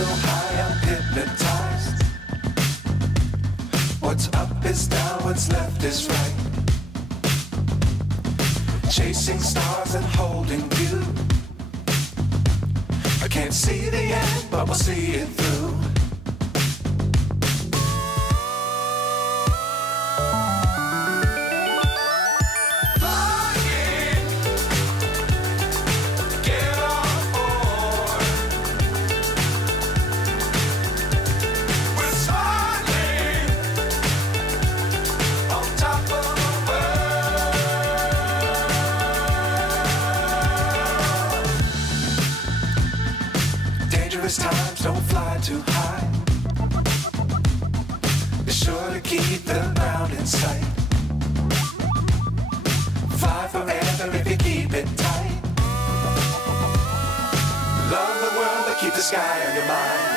so high I'm hypnotized. What's up is down, what's left is right. Chasing stars and holding you. I can't see the end, but we'll see it through. Times don't fly too high. Be sure to keep the ground in sight. Fly forever if you keep it tight. Love the world, but keep the sky on your mind.